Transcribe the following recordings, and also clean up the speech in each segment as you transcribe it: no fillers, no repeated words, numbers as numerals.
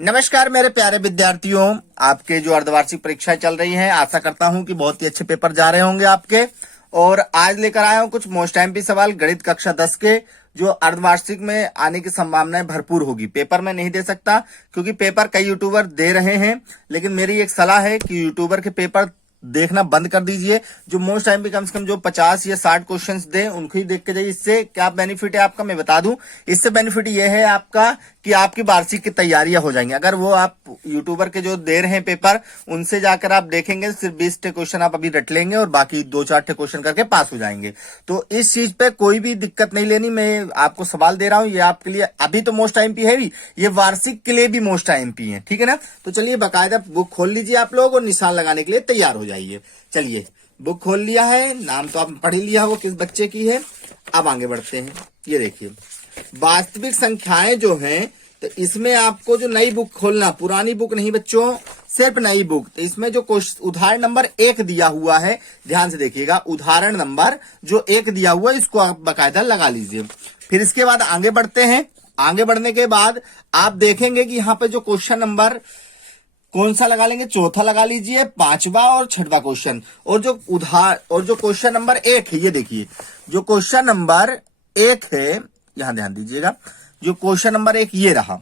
नमस्कार मेरे प्यारे विद्यार्थियों, आपके जो अर्धवार्षिक परीक्षाएं चल रही हैं, आशा करता हूं कि बहुत ही अच्छे पेपर जा रहे होंगे आपके। और आज लेकर आया हूं कुछ मोस्ट एमपी सवाल गणित कक्षा 10 के, जो अर्धवार्षिक में आने की संभावनाएं भरपूर होगी। पेपर में नहीं दे सकता क्योंकि पेपर कई यूट्यूबर दे रहे हैं, लेकिन मेरी एक सलाह है कि यूट्यूबर के पेपर देखना बंद कर दीजिए। जो मोस्ट टाइम पे कम से कम जो 50 या 60 क्वेश्चंस दे उनको ही देख के जाइए। इससे क्या बेनिफिट है आपका मैं बता दूं। इससे बेनिफिट ये है आपका कि आपकी वार्षिक की तैयारियां हो जाएंगी। अगर वो आप यूट्यूबर के जो दे रहे हैं पेपर, उनसे जाकर आप देखेंगे सिर्फ 20 क्वेश्चन आप अभी रट लेंगे और बाकी 2-4 क्वेश्चन करके पास हो जाएंगे। तो इस चीज पे कोई भी दिक्कत नहीं लेनी। मैं आपको सवाल दे रहा हूं, ये आपके लिए अभी तो मोस्ट टाइम पी है ही, ये वार्षिक के लिए भी मोस्ट टाइम पी है, ठीक है ना। तो चलिए बाकायदा बुक खोल लीजिए आप लोग और निशान लगाने के लिए तैयार हो जाइए। चलिए बुक खोल लिया है, नाम तो आप पढ़ ही लिया हो किस बच्चे की है। अब आगे बढ़ते हैं। ये देखिए वास्तविक संख्याएं जो हैं, तो इसमें आपको जो नई बुक खोलना, पुरानी बुक नहीं बच्चों, सिर्फ नई बुक। तो इसमें जो उदाहरण नंबर 1 दिया हुआ है, ध्यान से देखिएगा, उदाहरण नंबर जो 1 दिया हुआ है इसको आप बाकायदा लगा लीजिए। फिर इसके बाद आगे बढ़ते हैं। आगे बढ़ने के बाद आप देखेंगे कि यहाँ पे जो क्वेश्चन नंबर कौन सा लगा लेंगे, चौथा लगा लीजिए, 5वां और 6वां क्वेश्चन। और जो क्वेश्चन नंबर 1 है, ये देखिए जो क्वेश्चन नंबर 1 है, यहां ध्यान दीजिएगा, जो क्वेश्चन नंबर 1 ये रहा,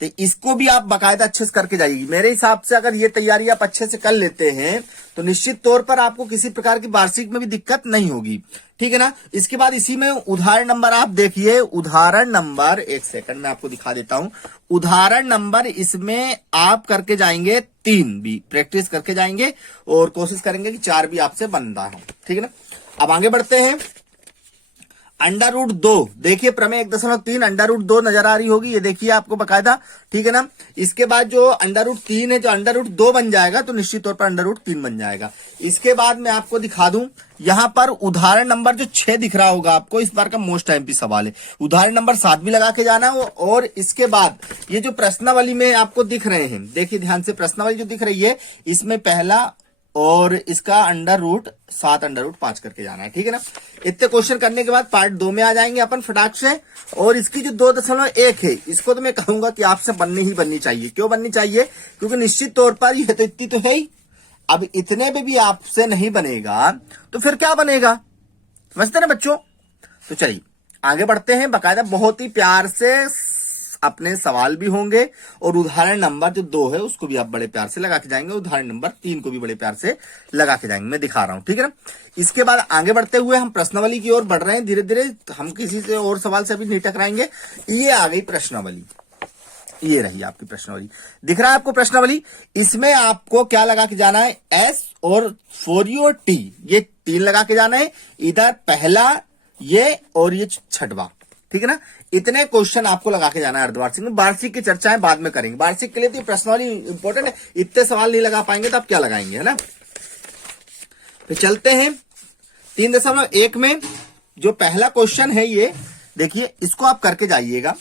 तो इसको भी आप बाकायदा अच्छे से करके जाइए। मेरे हिसाब से अगर ये तैयारी आप अच्छे से कर लेते हैं तो निश्चित तौर पर आपको किसी प्रकार की वार्षिक में भी दिक्कत नहीं होगी, ठीक है ना। इसके बाद इसी में उदाहरण नंबर आप देखिए, उदाहरण नंबर, एक सेकंड में आपको दिखा देता हूं। उदाहरण नंबर इसमें आप करके जाएंगे 3 भी प्रैक्टिस करके जाएंगे और कोशिश करेंगे कि 4 भी आपसे बन रहा है, ठीक है ना। अब आगे बढ़ते हैं। √2 देखिए, प्रमेय 1.3 √2 नजर आ रही होगी, ये देखिए आपको बकायदा, ठीक है ना। इसके बाद जो √3 है, जो √2 बन जाएगा तो निश्चित तौर पर √3 बन जाएगा। इसके बाद मैं आपको दिखा दूं, यहां पर उदाहरण नंबर जो 6 दिख रहा होगा आपको, इस बार का मोस्ट एमपी सवाल है। उदाहरण नंबर 7 भी लगा के जाना है। और इसके बाद ये जो प्रश्नावली में आपको दिख रहे हैं, देखिए ध्यान से, प्रश्नावली जो दिख रही है इसमें पहला और इसका √7 √5 करके जाना है, ठीक है ना। इतने क्वेश्चन करने के बाद पार्ट 2 में आ जाएंगे अपन फटाक से। और इसकी जो 2.1 है, इसको तो मैं कहूंगा कि आपसे बननी ही बननी चाहिए। क्यों बननी चाहिए? क्योंकि निश्चित तौर पर ये तो इतनी तो है ही। अब इतने में भी आपसे नहीं बनेगा तो फिर क्या बनेगा, समझते ना बच्चों। तो चलिए आगे बढ़ते हैं। बाकायदा बहुत ही प्यार से अपने सवाल भी होंगे और उदाहरण नंबर जो 2 है उसको भी आप बड़े प्यार से लगा के जाएंगे, उदाहरण नंबर 3 को भी बड़े प्यार से लगा के जाएंगे। मैं दिखा रहा हूं, ठीक है ना। इसके बाद आगे बढ़ते हुए हम प्रश्नावली की ओर बढ़ रहे हैं धीरे धीरे। हम किसी से और सवाल से अभी नहीं टकराएंगे। ये आ गई प्रश्नावली, ये रही आपकी प्रश्नावली, दिख रहा है आपको प्रश्नावली। इसमें आपको क्या लगा के जाना है, S और 4U और T, ये 3 लगा के जाना है। इधर पहला ये और ये 6वां, ठीक है ना। इतने क्वेश्चन आपको लगा के जाना है अर्धवार्षिक में। वार्षिक की चर्चाएं बाद में करेंगे, वार्षिक के लिए तो प्रश्नावली इंपॉर्टेंट है। इतने सवाल नहीं लगा पाएंगे तो आप क्या लगाएंगे, है ना। फिर चलते हैं 3.1 में जो पहला क्वेश्चन है, ये देखिए, इसको आप करके जाइएगा,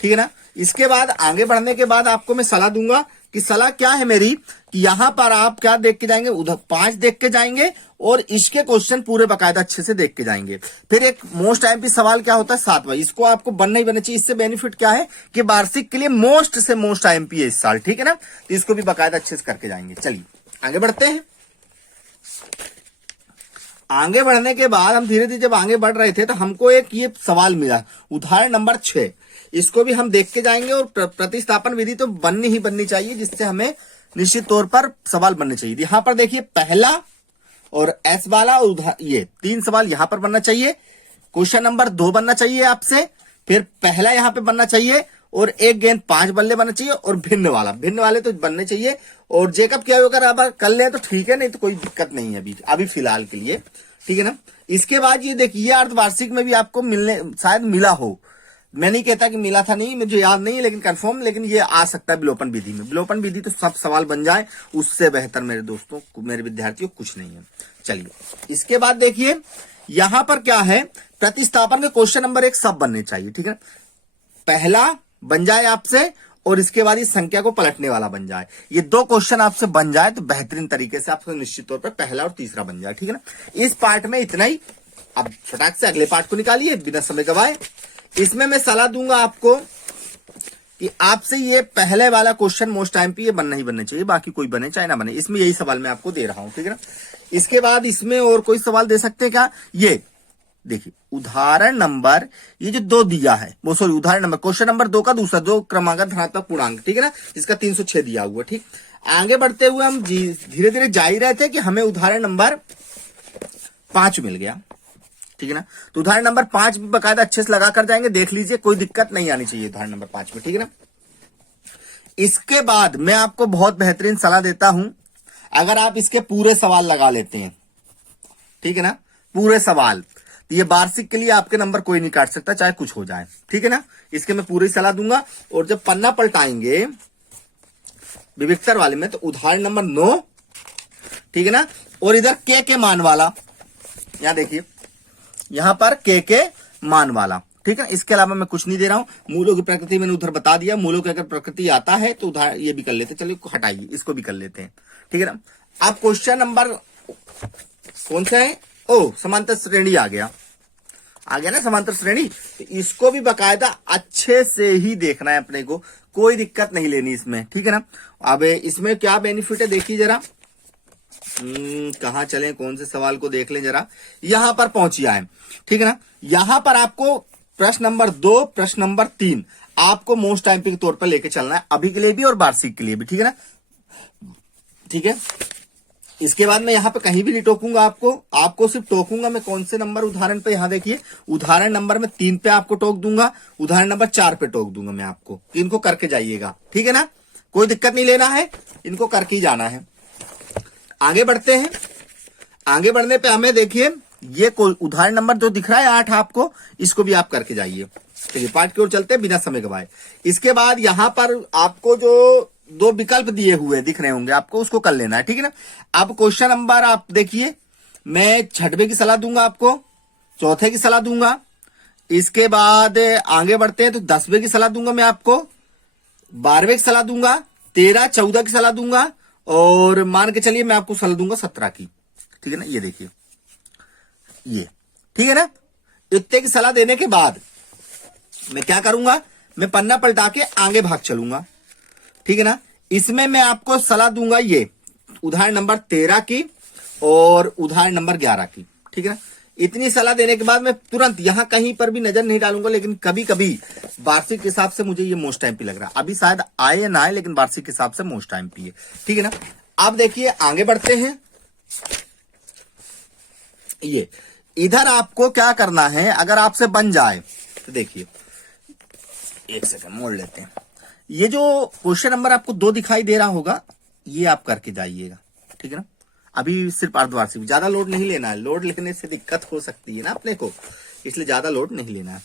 ठीक है ना। इसके बाद आगे बढ़ने के बाद आपको मैं सलाह दूंगा कि सलाह क्या है मेरी, कि यहां पर आप क्या देख के जाएंगे, उधर 5 देख के जाएंगे और इसके क्वेश्चन पूरे बाकायदा अच्छे से देख के जाएंगे। फिर एक मोस्ट एमपी सवाल क्या होता है, 7वां, इसको आपको बनना ही बनना चाहिए। इससे बेनिफिट क्या है कि वार्षिक के लिए मोस्ट से मोस्ट एमपी है इस साल, ठीक है ना। तो इसको भी बाकायदा अच्छे से करके जाएंगे। चलिए आगे बढ़ते हैं। आगे बढ़ने के बाद हम धीरे धीरे जब आगे बढ़ रहे थे तो हमको एक ये सवाल मिला, उदाहरण नंबर 6, इसको भी हम देख के जाएंगे। और प्रतिस्थापन विधि तो बननी ही बननी चाहिए, जिससे हमें निश्चित तौर पर सवाल बनने चाहिए। यहां पर देखिए पहला और S वाला ये 3 सवाल यहां पर बनना चाहिए। क्वेश्चन नंबर 2 बनना चाहिए आपसे, फिर पहला यहां पे बनना चाहिए और एक गेंद 5 बल्ले बनना चाहिए और भिन्न वाले तो बनने चाहिए। और जेकब क्या होगा, अब कर ले तो ठीक है, नहीं तो कोई दिक्कत नहीं है अभी फिलहाल के लिए, ठीक है ना। इसके बाद ये देखिए अर्धवार्षिक में भी आपको मिलने, शायद मिला हो, मैं नहीं कहता कि मिला था, नहीं मुझे याद नहीं है, लेकिन कंफर्म, लेकिन ये आ सकता है विलोपन विधि में। विलोपन विधि तो सब सवाल बन जाए, उससे बेहतर मेरे दोस्तों, मेरे विद्यार्थियों कुछ नहीं है। चलिए इसके बाद देखिए यहां पर क्या है, प्रतिस्थापन के क्वेश्चन नंबर 1 सब बनने चाहिए, ठीक है। पहला बन जाए आपसे और इसके बाद इस संख्या को पलटने वाला बन जाए। ये 2 क्वेश्चन आपसे बन जाए तो बेहतरीन तरीके से आपको निश्चित तौर पर पहला और तीसरा बन जाए, ठीक है ना। इस पार्ट में इतना ही। अब फटाक से अगले पार्ट को निकालिए बिना समय गवाए। इसमें मैं सलाह दूंगा आपको कि आपसे ये पहले वाला क्वेश्चन मोस्ट टाइम पे ये बनना ही बनना चाहिए, बाकी कोई बने चाहे ना बने, इसमें यही सवाल मैं आपको दे रहा हूं, ठीक है ना। इसके बाद इसमें और कोई सवाल दे सकते हैं क्या? ये देखिए उदाहरण नंबर, ये जो 2 दिया है वो, सॉरी उदाहरण नंबर क्वेश्चन नंबर 2 का दूसरा, 2 क्रमांक धनात्मक पूर्णांक, ठीक है ना, इसका 306 दिया हुआ, ठीक। आगे बढ़ते हुए हम धीरे धीरे जा ही रहे थे कि हमें उदाहरण नंबर 5 मिल गया, ठीक है ना। तो उदाहरण नंबर 5 भी बकायदा अच्छे से लगा कर जाएंगे, देख लीजिए, कोई दिक्कत नहीं आनी चाहिए उदाहरण नंबर 5 में, ठीक है ना। इसके बाद मैं आपको बहुत बेहतरीन सलाह देता हूं, अगर आप इसके पूरे सवाल लगा लेते हैं, ठीक है ना, पूरे सवाल, तो ये वार्षिक के लिए आपके नंबर कोई नहीं काट सकता, चाहे कुछ हो जाए, ठीक है ना। इसके मैं पूरी सलाह दूंगा। और जब पन्ना पलटाएंगे विविक्तर वाले में, तो उदाहरण नंबर 9, ठीक है ना, और इधर के मान वाला, यहां देखिए, यहां पर के मान वाला, ठीक है। इसके अलावा मैं कुछ नहीं दे रहा हूं। मूलों की प्रकृति मैंने उधर बता दिया, मूलों की अगर प्रकृति आता है तो उदाहरण ये भी कर लेते, चलिए हटाइए, इसको भी कर लेते हैं, ठीक है ना। अब क्वेश्चन नंबर कौन सा है? ओ, समांतर श्रेणी आ गया ना, समांतर श्रेणी। तो इसको भी बकायदा अच्छे से ही देखना है अपने को, कोई दिक्कत नहीं लेनी इसमें, ठीक है ना। अब इसमें क्या बेनिफिट है देखिए जरा, कहां चले, कौन से सवाल को देख लें जरा, यहां पर पहुंचिया है, ठीक है ना। यहां पर आपको प्रश्न नंबर 2, प्रश्न नंबर 3 आपको मोस्ट टाइम के तौर पर लेके चलना है, अभी के लिए भी और वार्षिक के लिए भी, ठीक है ना, ठीक है। इसके बाद मैं यहां पे कहीं भी नहीं टोकूंगा आपको सिर्फ टोकूंगा मैं कौन से नंबर उदाहरण पे, यहां देखिए उदाहरण नंबर में 3 पे आपको टोक दूंगा, उदाहरण नंबर 4 पे टोक दूंगा मैं आपको, इनको करके जाइएगा, ठीक है ना, कोई दिक्कत नहीं लेना है, इनको करके ही जाना है। आगे बढ़ते हैं। आगे बढ़ने पे हमें देखिए ये कोई उदाहरण नंबर जो दिख रहा है 8 आपको, इसको भी आप करके जाइए। चलिए पाठ की ओर चलते हैं बिना समय गवाए। इसके बाद यहां पर आपको जो 2 विकल्प दिए हुए दिख रहे होंगे आपको, उसको कर लेना है, ठीक है ना। अब क्वेश्चन नंबर आप देखिए, मैं 6वें की सलाह दूंगा आपको, 4थे की सलाह दूंगा, इसके बाद आगे बढ़ते हैं तो 10वें की सलाह दूंगा मैं आपको, 12वें की सलाह दूंगा, 13, 14 की सलाह दूंगा, और मान के चलिए मैं आपको सलाह दूंगा 17 की, ठीक है ना। ये देखिए ये, ठीक है ना। इतने की सलाह देने के बाद मैं क्या करूंगा, मैं पन्ना पलटा के आगे भाग चलूंगा, ठीक है ना। इसमें मैं आपको सलाह दूंगा ये उदाहरण नंबर 13 की और उदाहरण नंबर 11 की, ठीक है ना। इतनी सलाह देने के बाद मैं तुरंत यहां कहीं पर भी नजर नहीं डालूंगा, लेकिन कभी कभी वार्षिक के हिसाब से मुझे ये मोस्ट टाइम पी लग रहा है, अभी शायद आए या ना आए, लेकिन वार्षिक के हिसाब से मोस्ट टाइम पी है, ठीक है ना। अब देखिए आगे बढ़ते हैं। ये इधर आपको क्या करना है, अगर आपसे बन जाए तो देखिए, एक सेकंड मोड़ लेते हैं। ये जो क्वेश्चन नंबर आपको 2 दिखाई दे रहा होगा, ये आप करके जाइएगा, ठीक है ना। अभी सिर्फ अर्धवार्षिक, ज्यादा लोड नहीं लेना है, लोड लेने से दिक्कत हो सकती है ना अपने को, इसलिए ज्यादा लोड नहीं लेना है।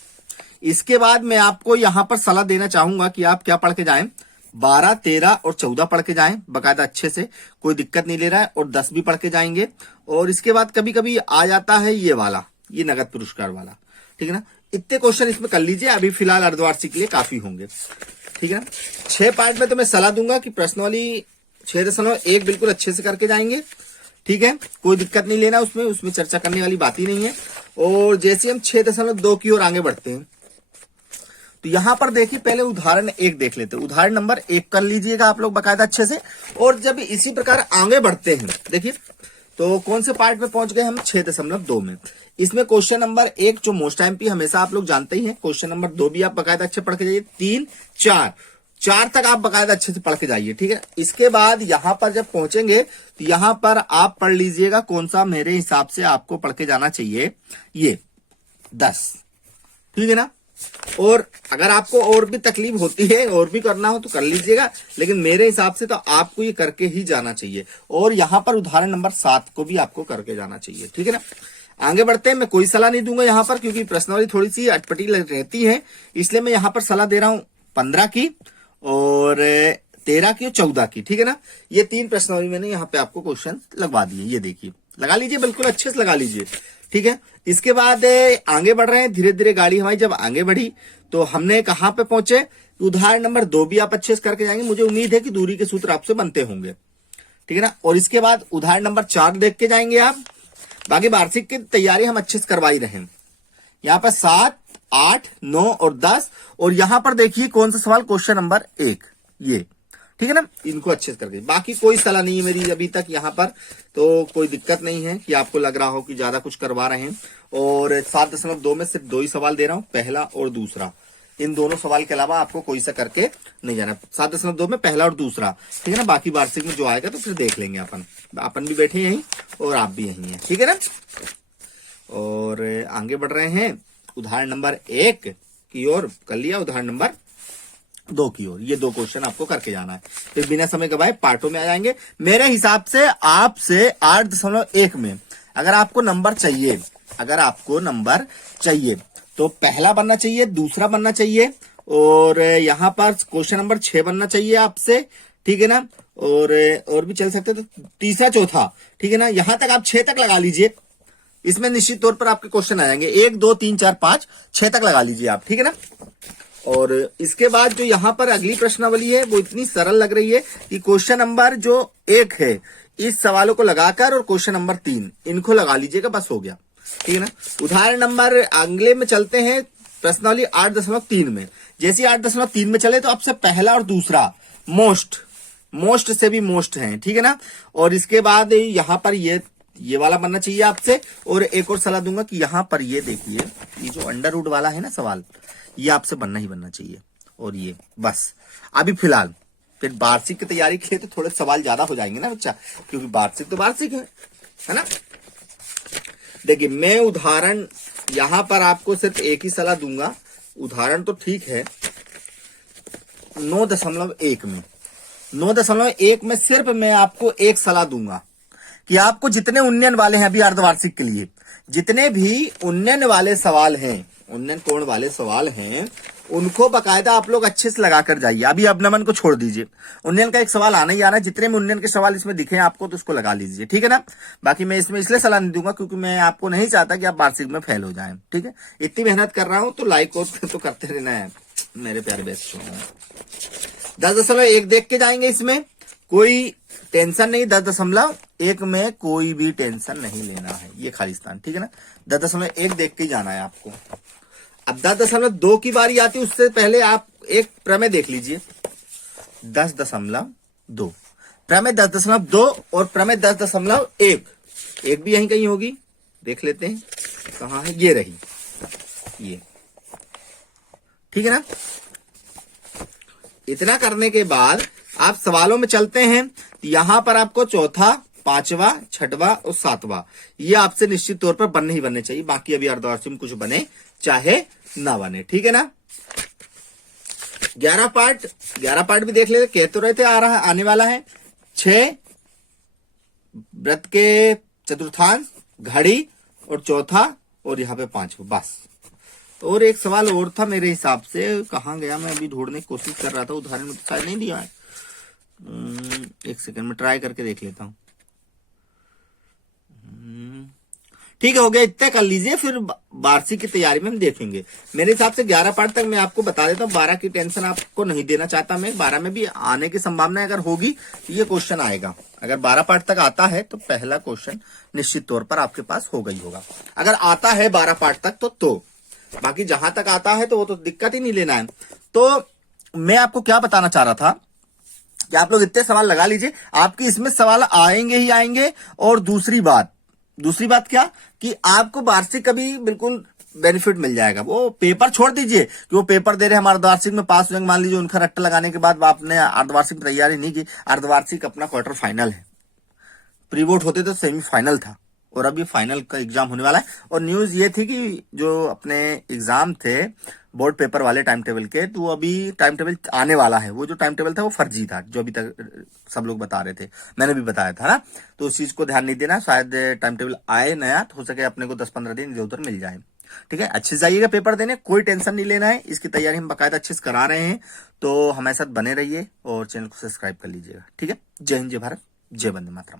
इसके बाद मैं आपको यहां पर सलाह देना चाहूंगा कि आप क्या पढ़ के जाएं, 12, 13 और 14 पढ़ के जाएं बकायदा अच्छे से, कोई दिक्कत नहीं ले रहा है, और 10 भी पढ़ के जाएंगे। और इसके बाद कभी कभी आ जाता है ये वाला, ये नगद पुरस्कार वाला, ठीक है ना। इतने क्वेश्चन इसमें कर लीजिए, अभी फिलहाल अर्धवार्षिक के लिए काफी होंगे, ठीक है ना। 6 पार्ट में तो मैं सलाह दूंगा कि प्रश्नावली 6.1 बिल्कुल अच्छे से करके जाएंगे, ठीक है, कोई दिक्कत नहीं लेना, उसमें चर्चा करने वाली बात ही नहीं है। और जैसे हम 6.2 की ओर आगे बढ़ते हैं, तो यहां पर देखिए पहले उदाहरण 1 देख लेते हैं, उदाहरण नंबर 1 कर लीजिएगा आप लोग बकायदा अच्छे से। और जब इसी प्रकार आगे बढ़ते हैं, देखिए तो कौन से पार्ट में पहुंच गए हम, 6.2 में। इसमें क्वेश्चन नंबर 1 जो मोस्ट टाइम पी हमेशा आप लोग जानते ही हैं, क्वेश्चन नंबर 2 भी आप बकायदा अच्छे पढ़ के जाइए, 3, 4 तक आप बकायदा अच्छे से पढ़ के जाइए, ठीक है। इसके बाद यहां पर जब पहुंचेंगे तो यहां पर आप पढ़ लीजिएगा कौन सा मेरे हिसाब से आपको पढ़ के जाना चाहिए, ये 10, ठीक है ना। और अगर आपको और भी तकलीफ होती है और भी करना हो तो कर लीजिएगा, लेकिन मेरे हिसाब से तो आपको ये करके ही जाना चाहिए। और यहां पर उदाहरण नंबर 7 को भी आपको करके जाना चाहिए, ठीक है ना। आगे बढ़ते हैं। मैं कोई सलाह नहीं दूंगा यहां पर, क्योंकि प्रश्नावली थोड़ी सी अटपटी रहती है, इसलिए मैं यहां पर सलाह दे रहा हूं 15 की और 13 की और 14 की, ठीक है ना। ये 3 प्रश्नावली मैंने यहाँ पे आपको क्वेश्चन लगवा दिए, ये देखिए लगा लीजिए, बिल्कुल अच्छे से लगा लीजिए, ठीक है। इसके बाद आगे बढ़ रहे हैं, धीरे धीरे गाड़ी हमारी जब आगे बढ़ी तो हमने कहां पे पहुंचे, उदाहरण नंबर 2 भी आप अच्छे से करके जाएंगे, मुझे उम्मीद है कि दूरी के सूत्र आपसे बनते होंगे, ठीक है ना। और इसके बाद उदाहरण नंबर 4 देख के जाएंगे आप। बाकी वार्षिक की तैयारी हम अच्छे से करवा ही रहे हैं। यहाँ पर 7, 8, 9 और 10। और यहां पर देखिए कौन सा सवाल, क्वेश्चन नंबर 1, ये, ठीक है ना। इनको अच्छे से करके, बाकी कोई सलाह नहीं है मेरी अभी तक यहाँ पर, तो कोई दिक्कत नहीं है कि आपको लग रहा हो कि ज्यादा कुछ करवा रहे हैं। और 7.2 में सिर्फ 2 ही सवाल दे रहा हूं, पहला और दूसरा। इन दोनों सवाल के अलावा आपको कोई सा करके नहीं जाना। 7.2 में पहला और दूसरा, ठीक है ना। बाकी वार्षिक में जो आएगा तो फिर देख लेंगे अपन भी बैठे यहीं और आप भी यहीं हैं, ठीक है ना। और आगे बढ़ रहे हैं उदाहरण नंबर 1 की ओर, कर लिया। उदाहरण नंबर 2 की ओर, ये 2 क्वेश्चन आपको करके जाना है। फिर बिना समय गवाए पार्टों में आ जाएंगे। मेरे हिसाब से आपसे 8.1 में अगर आपको नंबर चाहिए तो पहला बनना चाहिए, दूसरा बनना चाहिए, और यहां पर क्वेश्चन नंबर 6 बनना चाहिए आपसे, ठीक है ना। और भी चल सकते तो तीसरा, चौथा, ठीक है ना। यहां तक आप 6 तक लगा लीजिए, इसमें निश्चित तौर पर आपके क्वेश्चन आ जाएंगे। 1, 2, 3, 4, 5, 6 तक लगा लीजिए आप, ठीक है ना। और इसके बाद जो यहां पर अगली प्रश्नावली है वो इतनी सरल लग रही है कि क्वेश्चन नंबर जो 1 है, इस सवालों को लगाकर और क्वेश्चन नंबर 3 इनको लगा लीजिएगा, बस हो गया, ठीक है ना। उदाहरण नंबर अगले में चलते हैं, प्रश्नावली 8.3 में। जैसे 8.3 में चले तो आपसे पहला और दूसरा मोस्ट से भी मोस्ट है, ठीक है ना। और इसके बाद यहां पर ये वाला बनना चाहिए आपसे। और एक और सलाह दूंगा कि यहां पर ये देखिए, ये जो अंडर रूट वाला है ना सवाल, ये आपसे बनना ही बनना चाहिए। और ये बस अभी फिलहाल, फिर वार्षिक की तैयारी के लिए तो थोड़े सवाल ज्यादा हो जाएंगे ना बच्चा, क्योंकि वार्षिक तो वार्षिक है ना। देखिए मैं उदाहरण यहां पर आपको सिर्फ एक ही सलाह दूंगा, उदाहरण तो ठीक है। 9.1 में 9.1 में सिर्फ मैं आपको एक सलाह दूंगा कि आपको जितने उन्नयन वाले हैं अभी अर्धवार्षिक के लिए, जितने भी उन्नयन वाले सवाल हैं, उन्नयन कोण वाले सवाल हैं, उनको बकायदा आप लोग अच्छे से लगाकर जाइए। अभी अवनमन को छोड़ दीजिए, उन्नयन का एक सवाल आना ही आना है। जितने में उन्नयन के सवाल इसमें दिखे आपको तो उसको लगा लीजिए, ठीक है ना। बाकी मैं इसमें इसलिए सलाह नहीं दूंगा क्योंकि मैं आपको नहीं चाहता कि आप वार्षिक में फेल हो जाएं, ठीक है। इतनी मेहनत कर रहा हूं तो लाइक और तो करते रहना है मेरे प्यारे बेस्ट। 10.1 देख के जाएंगे, इसमें कोई टेंशन नहीं। 10.1 में कोई भी टेंशन नहीं लेना है, ये खालिस्तान, ठीक है ना। 10.1 देख के जाना है आपको। अब 10.2 की बारी आती है, उससे पहले आप एक प्रमेय देख लीजिए। 10.2 प्रमेय 10.2 और प्रमेय 10.1, एक भी यहीं कहीं होगी, देख लेते हैं कहां है। ये रही, ये, ठीक है ना। इतना करने के बाद आप सवालों में चलते हैं। यहां पर आपको चौथा, पांचवा, छठवां और सातवां ये आपसे निश्चित तौर पर बनने ही बनने चाहिए। बाकी अभी अर्धवार्षिक में कुछ बने चाहे ना बने, ठीक है ना। 11 पार्ट भी देख लेते, कह तो रहे थे आने वाला है। 6 व्रत के चतुर्थांश, घड़ी और चौथा, और यहाँ पे 5, बस। और एक सवाल और था मेरे हिसाब से, कहां गया, मैं अभी ढूंढने की कोशिश कर रहा था, उदाहरण में तो शायद नहीं दिया है। एक सेकंड में ट्राई करके देख लेता हूं। ठीक है, हो गया, इतना कर लीजिए, फिर वार्षिक की तैयारी में हम देखेंगे। मेरे हिसाब से 11 पार्ट तक मैं आपको बता देता हूँ। 12 की टेंशन आपको नहीं देना चाहता मैं। 12 में भी आने की संभावना अगर होगी तो ये क्वेश्चन आएगा। अगर 12 पार्ट तक आता है तो पहला क्वेश्चन निश्चित तौर पर आपके पास होगा ही होगा। अगर आता है 12 पार्ट तक तो बाकी जहां तक आता है तो वो तो दिक्कत ही नहीं लेना है। तो मैं आपको क्या बताना चाह रहा था कि आप लोग इतने सवाल लगा लीजिए, आपके इसमें सवाल आएंगे ही आएंगे। और दूसरी बात क्या कि आपको वार्षिक का भी बिल्कुल बेनिफिट मिल जाएगा। वो पेपर छोड़ दीजिए कि वो पेपर दे रहे हैं, हम अर्धवार्षिक में पास हो जाएंगे। मान लीजिए उनका रट्टा लगाने के बाद आपने अर्धवार्षिक में तैयारी नहीं की, अर्धवार्षिक अपना क्वार्टर फाइनल है, प्री बोर्ड होते तो सेमीफाइनल था, और अभी फाइनल का एग्जाम होने वाला है। और न्यूज ये थी कि जो अपने एग्जाम थे बोर्ड पेपर वाले टाइम टेबल के, तो अभी टाइम टेबल आने वाला है। वो जो टाइम टेबल था वो फर्जी था, जो अभी तक सब लोग बता रहे थे, मैंने भी बताया था ना। तो उस चीज को ध्यान नहीं देना, शायद टाइम टेबल आए नया तो हो सके अपने को 10-15 दिन इधर उधर मिल जाए, ठीक है। अच्छे से जाइएगा पेपर देने, कोई टेंशन नहीं लेना है। इसकी तैयारी हम बाकायदा अच्छे से करा रहे हैं, तो हमारे साथ बने रहिए और चैनल को सब्सक्राइब कर लीजिएगा, ठीक है। जय हिंद, जय भारत, जय वंदे मातरम।